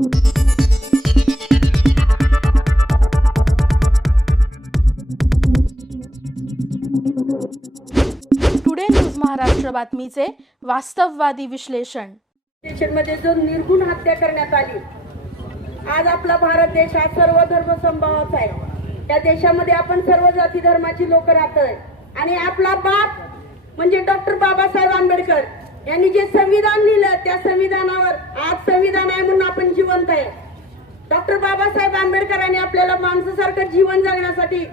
Today news Maharashtra बातमीचे वास्तववादी विश्लेषणमध्ये जो निर्गुण हत्या करण्यात आली आज आपला भारत देश हा सर्व धर्म संभावाचा आहे. त्या देशामध्ये आपण सर्व जाती धर्माची लोक राहतोय. आणि आपला बाप म्हणजे डॉक्टर बाबासाहेब आंबेडकर यांनी जे संविधान लिहिलं त्या संविधानावर आज संविधान आहे म्हणून आपण जिवंत आहे. डॉक्टर बाबासाहेब आंबेडकरांनी आपल्याला माणसासारखं जीवन जगण्यासाठी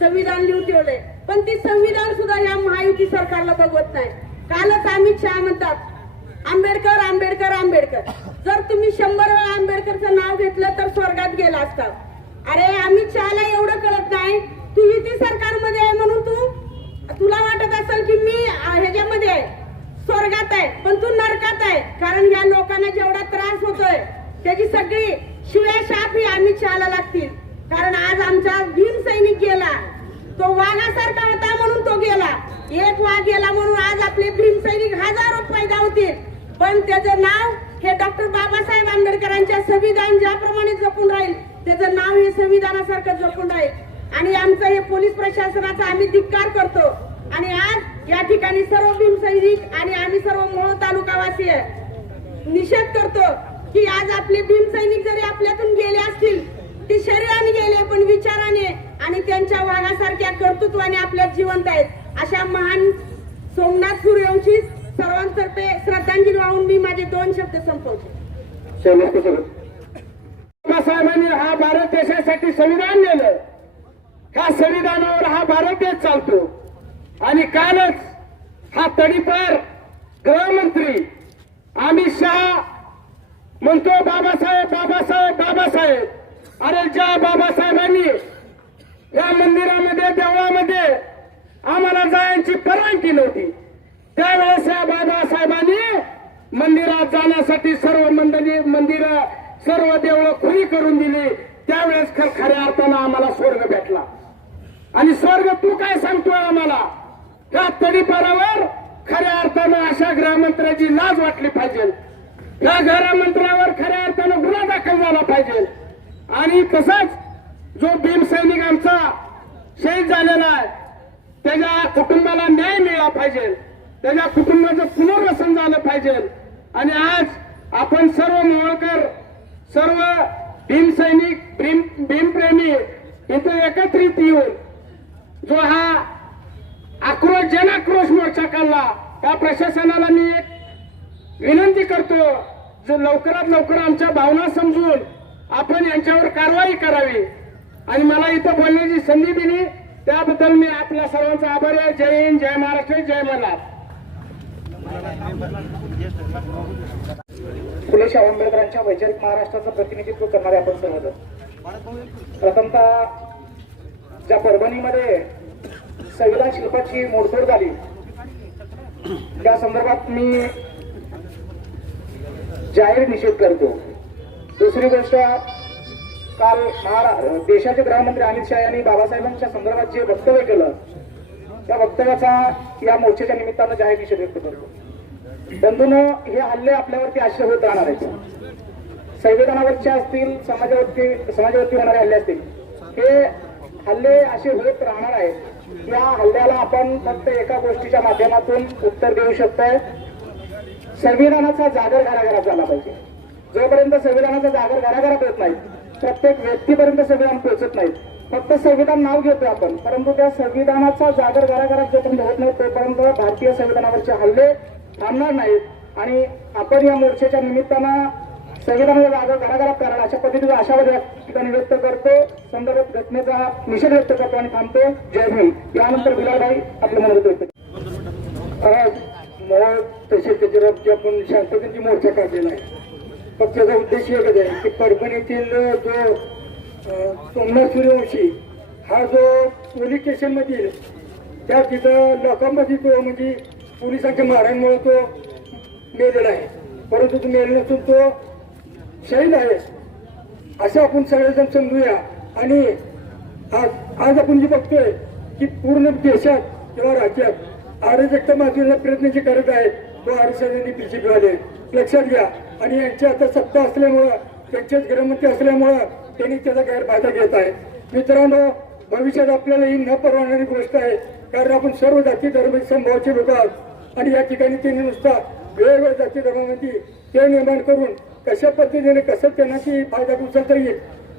संविधान लिहून ठेवलंय. पण ती संविधान सुद्धा या महायुती सरकारला बघवत नाही. कालच अमित शहा म्हणतात आंबेडकर आंबेडकर आंबेडकर. जर तुम्ही शंभर वेळा आंबेडकरचं नाव घेतलं तर स्वर्गात गेला असता. अरे अमित शहाला एवढं कळत नाही. तू युती सरकारमध्ये आहे म्हणून तू तुला वाटत असेल की मी स्वर्गात आहे पण तू नरकात आहे कारण या लोकांना जेवढा त्रास होतोय त्याची सगळी शिव्या शाप ही आम्ही शहाला लागतील. कारण आज आमचा भीम सैनिक गेला. तो वाघासारखा होता म्हणून तो गेला. एक वाघ गेला म्हणून आज आपले भीम सैनिक हजारो पैदा होतील पण त्याचं नाव हे डॉक्टर बाबासाहेब आंबेडकरांच्या संविधान ज्याप्रमाणे जपून राहील त्याचं नाव हे संविधानासारखं जपून राहील. आणि आमचं हे पोलीस प्रशासनाचा आम्ही धिक्कार करतो. आणि आज या ठिकाणी सर्व भीम सैनिक आणि आम्ही सर्व मोहोळ तालुकावासी आहे. निषेध करतो की आज आपले भीम सैनिक जरी आपल्यातून गेले असतील ते शरीराने गेले पण विचाराने आणि त्यांच्या वाघासारख्या कर्तृत्वाने आपल्यात जिवंत आहेत. अशा महान सोमनाथ सूर्यवंशी सर्वांतर्फे श्रद्धांजली वाहून मी माझे दोन शब्द संपवते. बाबासाहेबांनी हा भारत देशासाठी संविधान नेलं. ह्या संविधानावर हा भारत देश चालतो. आणि कालच हा तडीपार गृहमंत्री अमित शहा म्हणतो बाबासाहेब बाबासाहेब बाबासाहेब. अरे ज्या बाबासाहेबांनी या मंदिरामध्ये देवळामध्ये आम्हाला जायची परवानगी नव्हती त्यावेळेस या बाबासाहेबांनी मंदिरात जाण्यासाठी सर्व मंडळी मंदिर सर्व देवळं खुली करून दिली. त्यावेळेस खर खऱ्या अर्थानं आम्हाला स्वर्ग भेटला. आणि स्वर्ग तू काय सांगतोय आम्हाला? या तडीपारावर खऱ्या अर्थानं अशा गृहमंत्र्याची लाज वाटली पाहिजे. या गृहमंत्र्यावर खऱ्या अर्थानं गुन्हा दाखल झाला पाहिजे. आणि तसंच जो भीमसैनिक आमचा शहीद झालेला आहे त्याच्या कुटुंबाला न्याय मिळाला पाहिजे. त्याच्या कुटुंबाचं पुनर्वसन झालं पाहिजे. आणि आज आपण सर्व मोहळकर सर्व भीमसैनिक भीम भीमप्रेमी इथं एकत्रित येऊन जो हा आक्रोश जनाक्रोश मोर्चा काढला. त्या प्रशासनाला मी एक विनंती करतो जो लवकरात लवकर आमच्या भावना समजून आपण यांच्यावर कारवाई करावी. आणि मला इथं बोलण्याची संधी दिली. त्याबद्दल मी आपल्या सर्वांचा आभारी आहे. जय हिंद जय महाराष्ट्र जय मला फुले शाह आंबेडकरांच्या वैचारिक महाराष्ट्राचं प्रतिनिधित्व करणारे आपण सर्वजण. प्रथमतः ज्या परभणीमध्ये संविधान शिल्पाची मोडतोड झाली. त्या संदर्भात मी जाहीर निषेध करतो. दुसरी गोष्ट काल महारा देशाचे गृहमंत्री अमित शहा यांनी बाबासाहेबांच्या संदर्भात जे वक्तव्य केलं त्या वक्तव्याचा या मोर्चाच्या निमित्तानं जाहीर निषेध व्यक्त करतो. बंधून हे हल्ले आपल्यावरती आश्रय होत राहणार आहेत. संविधानावरच्या असतील समाजावरती समाजावरती होणारे हल्ले असतील हे हल्ले असे होत राहणार आहेत. या हल्ल्याला आपण फक्त एका गोष्टीच्या माध्यमातून उत्तर देऊ शकतोय. संविधानाचा जागर घराघरात झाला पाहिजे. जोपर्यंत संविधानाचा जागर घराघरात येत नाही प्रत्येक व्यक्तीपर्यंत संविधान पोहोचत नाही. फक्त संविधान नाव घेतोय आपण परंतु त्या संविधानाचा जागर घराघरात जोपर्यंत होत नाही तोपर्यंत भारतीय संविधानावरचे हल्ले थांबणार नाहीत. आणि आपण या मोर्चाच्या निमित्तानं संघटनेचा जागर घराघरात करायला अशा पद्धतीचा आशावाद या ठिकाणी व्यक्त करतो. संदर्भात घटनेचा निषेध व्यक्त करतो आणि थांबतो. जय भीम. यानंतर बिलालभाई आपलं मदत व्यक्त करतो. मला तसे त्याच्या आपण शांततेची मोर्चा काढलेला आहे. पक्षाचा उद्देश एकच आहे की परभणीतील जो सोमनाथ सूर्यवंशी हा जो पोलीस स्टेशनमधील त्या तिथं लोकांमध्ये तो म्हणजे पोलिसांच्या मारांमुळे तो मेलेला आहे. परंतु तो मेल नसून तो शहीद आहे. असं आपण सगळेजण समजूया. आणि आज आज आपण जे बघतोय की पूर्ण देशात किंवा राज्यात अराजकता माजवण्याचा प्रयत्न जे करत आहेत तो आरक्षणाने बीजेपीवाले लक्षात घ्या. आणि यांची आता सत्ता असल्यामुळं त्यांचेच गृहमंत्री असल्यामुळं त्यांनी त्याचा गैरफायदा घेत आहे. मित्रांनो भविष्यात आपल्याला ही न परवानणारी गोष्ट आहे. कारण आपण सर्व जाती धर्म संभावाचे लोक आहोत. आणि या ठिकाणी त्यांनी नुसता वेगवेगळ्या जाती धर्मामध्ये ते निर्माण करून कशा पद्धतीने कसं त्यांना फायदा उचलता येईल?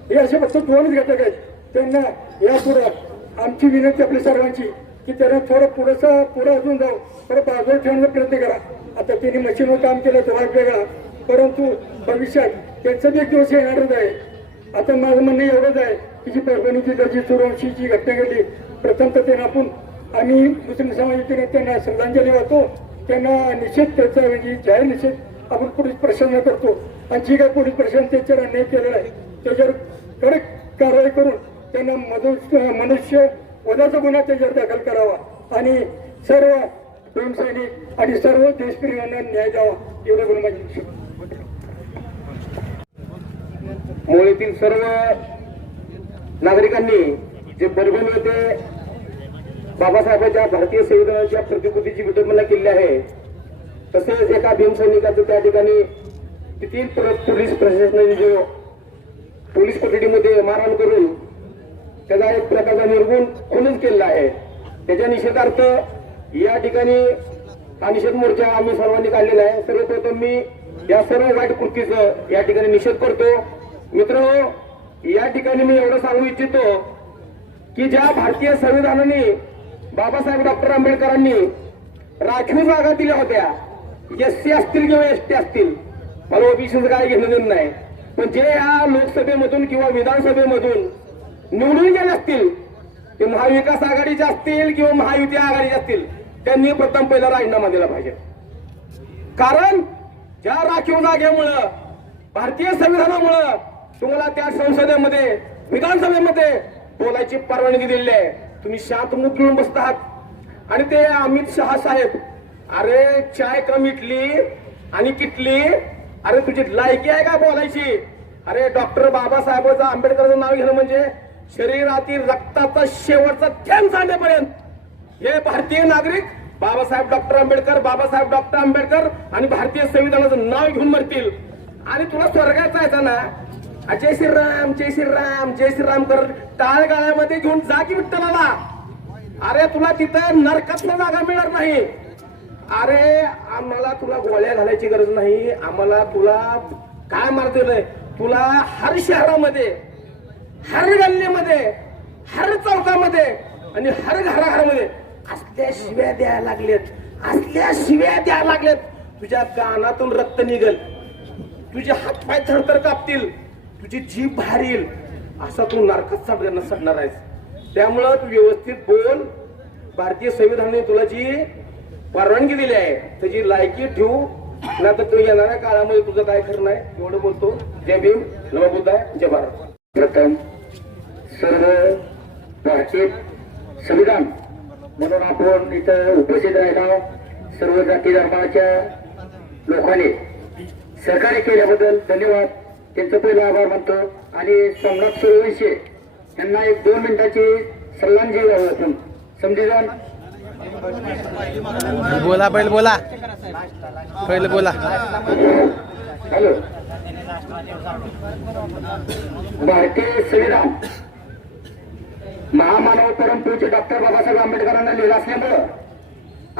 हे असे फक्त दोनच घटक आहेत. त्यांना यापुढं आमची विनंती आपल्या सर्वांची की त्यांना थोडं पुढंसं पुढं अजून जाऊ थोडं बाजूला ठेवण्याचा प्रयत्न करा. आता त्यांनी मशीनवर काम केलं तर भाग वेगळा. परंतु भविष्यात त्यांचं बी एक दिवस येणारच आहे. आता माझं म्हणणं एवढंच आहे की जी परभणीची तर जी घटना घडली प्रथमतः त्यांना आपण आम्ही मुस्लिम समाजाचे त्यांना श्रद्धांजली वाहतो. त्यांना निषेध त्याचा म्हणजे जाहीर निषेध आपण पोलीस प्रशासन करतो. आणि जी काही पोलीस प्रशासन त्याच्यावर अन्याय केलेला आहे त्याच्यावर कडक कारवाई करून त्यांना मनुष्य मनुष्य वधाचा गुन्हा त्याच्यावर दाखल करावा. आणि सर्व स्वयंसैनिक आणि सर्व देशप्रेमांना न्याय द्यावा. एवढं बोलून माझी मुळेतील सर्व नागरिकांनी जे परभणी येथे बाबासाहेबांच्या भारतीय संविधानाच्या प्रतिकृतीची विटंबना केली आहे तसेच एका भीमसैनिकाचं त्या ठिकाणी किती पोलीस प्रशासनाने जो पोलीस कोठडीमध्ये मारहाण करून त्याचा एक प्रकारचा निर्गुण खूनच केलेला आहे. त्याच्या निषेधार्थ या ठिकाणी हा निषेध मोर्चा आम्ही सर्वांनी काढलेला आहे. सर्वप्रथम मी या सर्व वाईट कृतीचं या ठिकाणी निषेध करतो. मित्र या ठिकाणी मी एवढं सांगू इच्छितो की ज्या भारतीय संविधानाने बाबासाहेब डॉक्टर आंबेडकरांनी राखीव जागा दिल्या होत्या एस सी असतील किंवा एस टी असतील मला ओबीसीचं काय घेणं देणं नाही. पण जे या लोकसभेमधून किंवा विधानसभेमधून निवडून गेले असतील ते महाविकास आघाडीचे असतील किंवा महायुती आघाडीचे असतील त्यांनी प्रथम पहिला राजीनामा दिला पाहिजे. कारण ज्या राखीव जागेमुळं भारतीय संविधानामुळं तुम्हाला त्या संसदेमध्ये विधानसभेमध्ये बोलायची परवानगी दिलेली आहे. तुम्ही शांत मुख घेऊन बसत आहात. आणि ते अमित शहा साहेब अरे चाय कम इटली आणि किटली. अरे तुझी लायकी आहे का बोलायची? अरे डॉक्टर बाबासाहेबांचं आंबेडकरचं नाव घेणं म्हणजे शरीरातील रक्ताचा शेवटचा थेंब सांगण्यापर्यंत हे भारतीय नागरिक बाबासाहेब डॉक्टर आंबेडकर बाबासाहेब डॉक्टर आंबेडकर आणि भारतीय संविधानाचं नाव घेऊन मरतील. आणि तुला स्वर्गात जायचं ना जय श्रीराम जय श्रीराम जय श्रीराम कर. टाळ गाळ्यामध्ये घेऊन जा की विठ्ठलाला. अरे तुला तिथं नरकातला जागा मिळणार नाही. अरे आम्हाला तुला गोळ्या घालायची गरज नाही. आम्हाला तुला काय मारते नाही तुला हर शहरामध्ये हर गल्लीमध्ये हर चौकामध्ये आणि हर घराघरामध्ये असल्या शिव्या द्यायला लागलेत. असल्या शिव्या द्यायला लागलेत. तुझ्या कानातून रक्त निघल. तुझे हातपाय थरथर कापतील. तुझी जीभ भारील. असा तू नारकात सगळ्यांना सडणार आहेस. त्यामुळं तू व्यवस्थित बोल. भारतीय संविधानाने तुला जी परवानगी दिली आहे. त्याची लायकी ठेवू. ना तर तू येणाऱ्या काळामध्ये तुझं काय खरं नाही एवढं बोलतो. जय भीम. नवबुद्धा जय भारत. प्रथम सर्व भारतीय संविधान म्हणून आपण इथं उपस्थित राहिला सर्व जाती धर्माच्या लोकांनी सहकार्य केल्याबद्दल धन्यवाद. त्यांचं पहिला आभार मानतो. आणि सोमनाथ सूर्यवंशी यांना एक दोन मिनिटाची सल्लांजी द्यावं आपण. समजेल बोला पहिले बोला. पहिले बोला. हॅलो. भारतीय संविधान महामानव परमपूज्य डॉक्टर बाबासाहेब आंबेडकरांना लिहिलं असल्यामुळं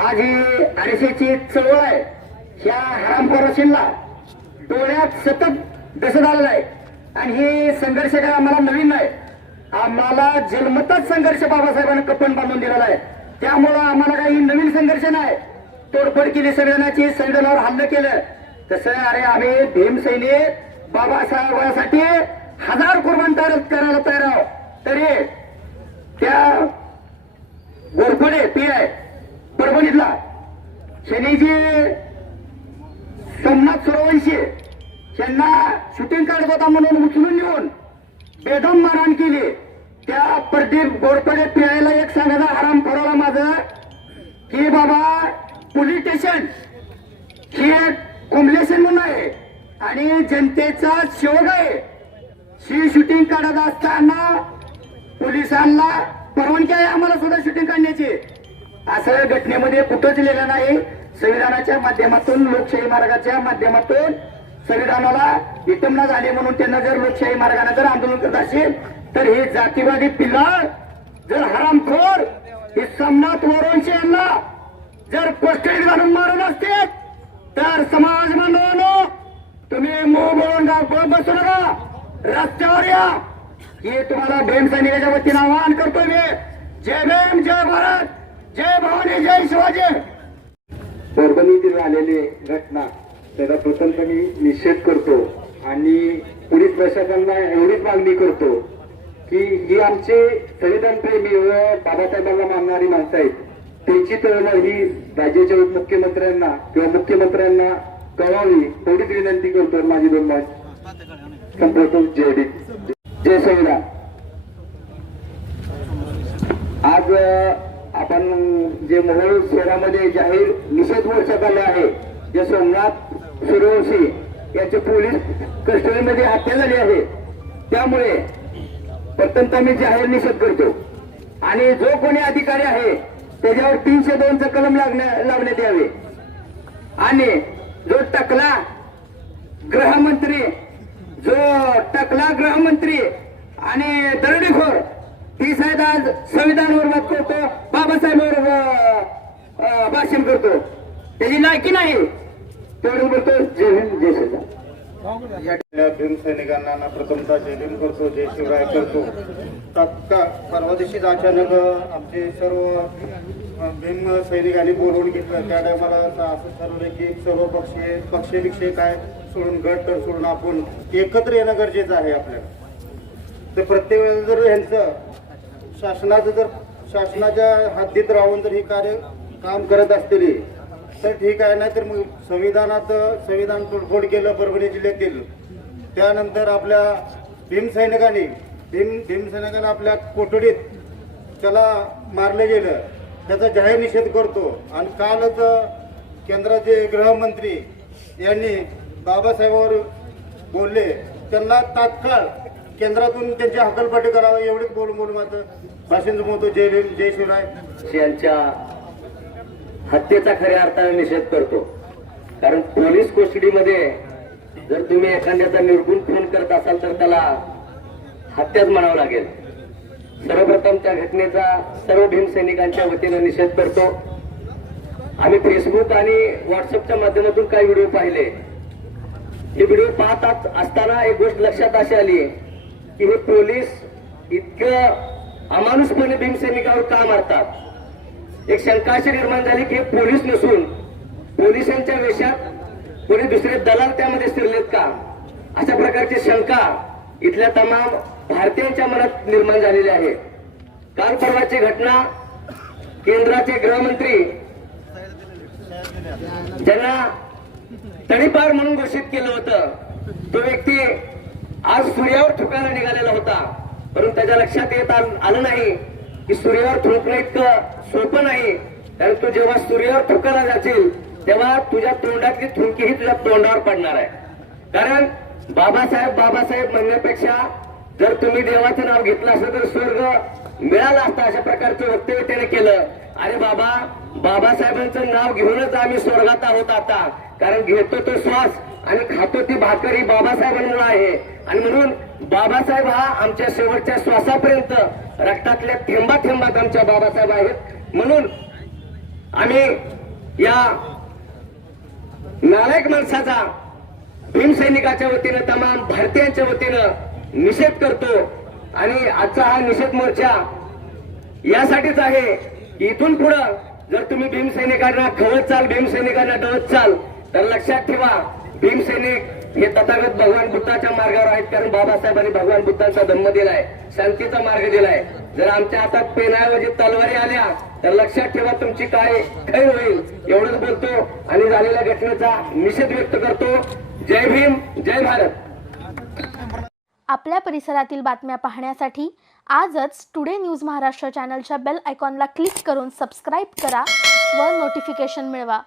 आज ही आरक्षेची चळवळ आहे. ह्या हरामखोराशींना डोळ्यात सतत दिसत आलेला आहे. आणि हे संघर्ष काय आम्हाला नवीन नाही. आम्हाला जन्मतच संघर्ष बाबासाहेबांनी कपन बांधून दिलेला आहे. त्यामुळं आम्हाला काही नवीन संघर्ष नाही. तोडफोड केली संविधानाची संविधानावर हल्ल केलं. तसं अरे आम्ही भीमसैनिक बाबासाहेबांसाठी हजार कुर्बान करायला तयार आहोत. तरी त्या गोरफडे पी आहे परभणीतला शनीजी सोमनाथ सूर्यवंशी यांना शूटिंग काढत होता म्हणून उचलून येऊन बेदम मारहाण केली. त्या प्रदीप गोडपडे पियायला एक सांगायचा आराम ठरवला माझं. की बाबा पोलीस स्टेशन. ही एक कोंबलेशन म्हणून आहे. आणि जनतेचा शोध आहे. ही शूटिंग काढत असताना पोलिसांना परवानगी आहे आम्हाला सुद्धा शूटिंग काढण्याची. असं घटनेमध्ये कुठंच लिहिलं नाही. संविधानाच्या माध्यमातून लोकशाही मार्गाच्या माध्यमातून संविधानाला विटंबना झाली म्हणून त्यांना जर लोकशाही मार्गाने जर आंदोलन करत असेल तर हे जातीवादी पिल्लाळ जर हरामखोर हे समनाथ वरुणशी यांना जर कोस्टेट घालून मारून असते तर समाज बांधवांनो तुम्ही मोह बोलून गा- बसू नका. रस्त्यावर या. हे तुम्हाला भीम सैनिकाच्या वतीनं आवाहन करतोय मी. जय भीम जय भारत. जय भवानी जय शिवाजी. परभणीतील आलेली घटना त्याचा प्रथम मी निषेध करतो आणि पोलीस प्रशासनाला एवढीच मागणी करतो की ही आमचे संविधान प्रेमी व बाबासाहेबांना मानणारी माणसं आहेत. त्यांची तळमळ ही राज्याच्या मुख्यमंत्र्यांना किंवा मुख्यमंत्र्यांना कळावी थोडीच विनंती करतो माझी दोन मात संपवतो जय जय संविधान आज आपण जे मोहोळ शहरामध्ये जाहीर निषेध वर्षात आले आहे. जे सोमनाथ सूर्यवंशी यांचे पोलीस कस्टडीमध्ये हत्या झाली आहे. त्यामुळे प्रथमतः मी जाहीर निषेध करतो. आणि जो कोणी अधिकारी आहे त्याच्यावर तीनशे दोनचं कलम लागण्या लावण्यात यावे. आणि जो टकला गृहमंत्री जो टकला गृहमंत्री आणि दरोडेखोर ती साहेब आज संविधानावर बात करतो बाबासाहेबांवर भाषण करतो. त्याची लायकी नाही. तेवढं बोलतो जय हिंद जय श्रीराम. या भीम सैनिकांना प्रथमतः जय भीम करतो जय शिवराय करतो. तात्काळ परवा दिवशीच अचानक आमचे सर्व भीम सैनिकांनी बोलवून घेतलं. त्या टायमाला असं ठरवलं की सर्व पक्षीय पक्षविक्षय विषय काय सोडून गट सोडून आपण एकत्र येणं गरजेचं आहे आपल्याला. तर प्रत्येक वेळेला जर यांचं शासनाचं जर शासनाच्या हद्दीत राहून जर हे कार्य काम करत असतील तर ठीक आहे. नाही तर मग संविधानात संविधान तोडफोड केलं परभणी जिल्ह्यातील. त्यानंतर आपल्या भीमसैनिकांनी भीम भीमसैनिकांना आपल्या कोठडीत त्याला मारलं गेलं. त्याचा जाहीर निषेध करतो. आणि कालच केंद्राचे गृहमंत्री यांनी बाबासाहेबांवर बोलले. त्यांना तात्काळ केंद्रातून त्यांची हकलपट्टी करावी एवढेच बोलून बोलून माझं भाषण जमवतो. जय भीम जय शिवराय. यांच्या हत्येचा खऱ्या अर्थाने निषेध करतो. कारण पोलीस कोठडीमध्ये जर तुम्ही एखाद्याचा निर्गुण खून करत असाल तर त्याला हत्याच म्हणावं लागेल. सर्वप्रथम त्या घटनेचा सर्व भीमसैनिकांच्या वतीनं निषेध करतो. आम्ही फेसबुक आणि व्हॉट्सअपच्या माध्यमातून काही व्हिडिओ पाहिले. हे व्हिडिओ पाहत असताना एक गोष्ट लक्षात अशी आली की हे पोलीस इतकं अमानुषपणे भीमसैनिकावर का मारतात? एक शंका अशी निर्माण झाली की हे पोलीस नसून पोलिसांच्या वेशात कोणी दुसरे दलाल त्यामध्ये शिरलेत का? अशा प्रकारची शंका इथल्या तमाम भारतीयांच्या मनात निर्माण झालेली आहे. काल परवाची घटना केंद्राचे गृहमंत्री ज्यांना तडीपार म्हणून घोषित केलं होतं तो व्यक्ती आज सूर्यावर थुकायला निघालेला होता. परंतु त्याच्या लक्षात येत आलं नाही की सूर्यावर थुंकणं इतकं सोपं नाही. कारण तू जेव्हा सूर्यावर थुकायला जाशील तेव्हा तुझ्या तोंडातली थुंकी ही तुझ्या तोंडावर पडणार आहे. कारण बाबासाहेब बाबासाहेब म्हणण्यापेक्षा जर तुम्ही देवाचं नाव घेतलं असलं तर स्वर्ग मिळाला असता अशा प्रकारचं वक्तव्य त्याने केलं. अरे बाबा बाबासाहेबांचं नाव घेऊनच आम्ही स्वर्गात आहोत आता. कारण घेतो तो श्वास आणि खातो ती भाकर ही बाबासाहेबांमुळे आहे. आणि म्हणून बाबासाहेब हा आमच्या शेवटच्या श्वासापर्यंत रक्तातल्या थेंबा थेंबात आमच्या बाबासाहेब आहेत. म्हणून आम्ही या नालायक माणसाचा भीमसैनिकाच्या वतीनं तमाम भारतीयांच्या वतीनं निषेध करतो. आणि आजचा हा निषेध मोर्चा यासाठीच आहे की इथून पुढं जर तुम्ही भीमसैनिकांना खवत चाल भीमसैनिकांना डवत चाल तर लक्षात ठेवा भीमसैनिक हे तथागत भगवान बुद्धाच्या मार्गावर आहेत. कारण बाबासाहेबांनी भगवान बुद्धांचा धम्म दिलाय शांतीचा मार्ग दिलाय. जर आमच्या हातात पेनाऐवजी तलवारी आल्या तर लक्षात ठेवा तुमची काय खैर होईल. एवढंच बोलतो आणि झालेल्या घटनेचा निषेध व्यक्त करतो. जय भीम जय भारत. आपल्या परिसरातील बातम्या पाहण्यासाठी आजच टुडे न्यूज महाराष्ट्र चॅनलच्या बेल आयकॉनला क्लिक करून सबस्क्राईब करा व नोटिफिकेशन मिळवा.